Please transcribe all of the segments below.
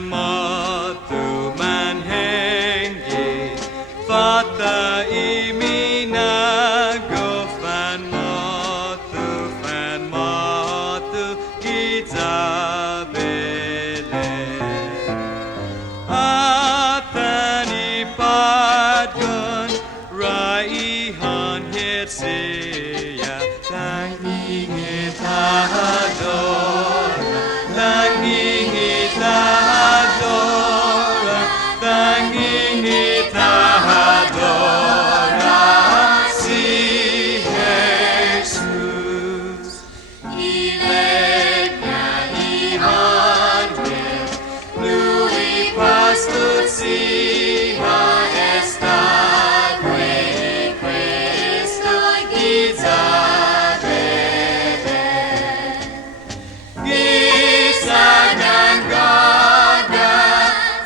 Fanmato Manhenggi, Fata iminago Fanmato Izabele. Atani padgun raihan hitsia, tanging itahadora, tanging itahadora, tanging itahadora, si Jesus. Ileg na ihandir, lui pastor siha estaque Cristo Izabele. Gisagan gaga,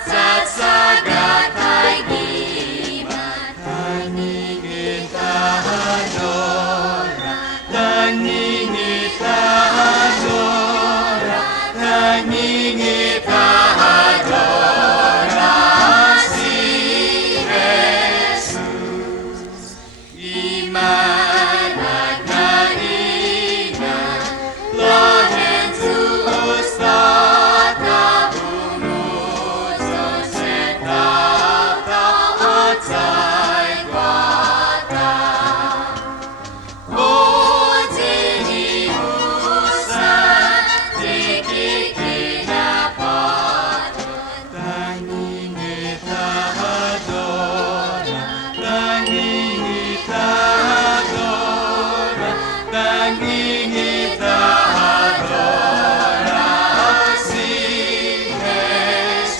satsagat ay Biba, tanging itahadora, tanging itahadora, tanging itahadora, si Jesus. Imanag na ina, lahen su ustat na bunod sa setata at sa'y gwata. O tiniusan, tikikinapaton, tanging itahadora, tanging itahadora, tanging itahadora, si Jesus.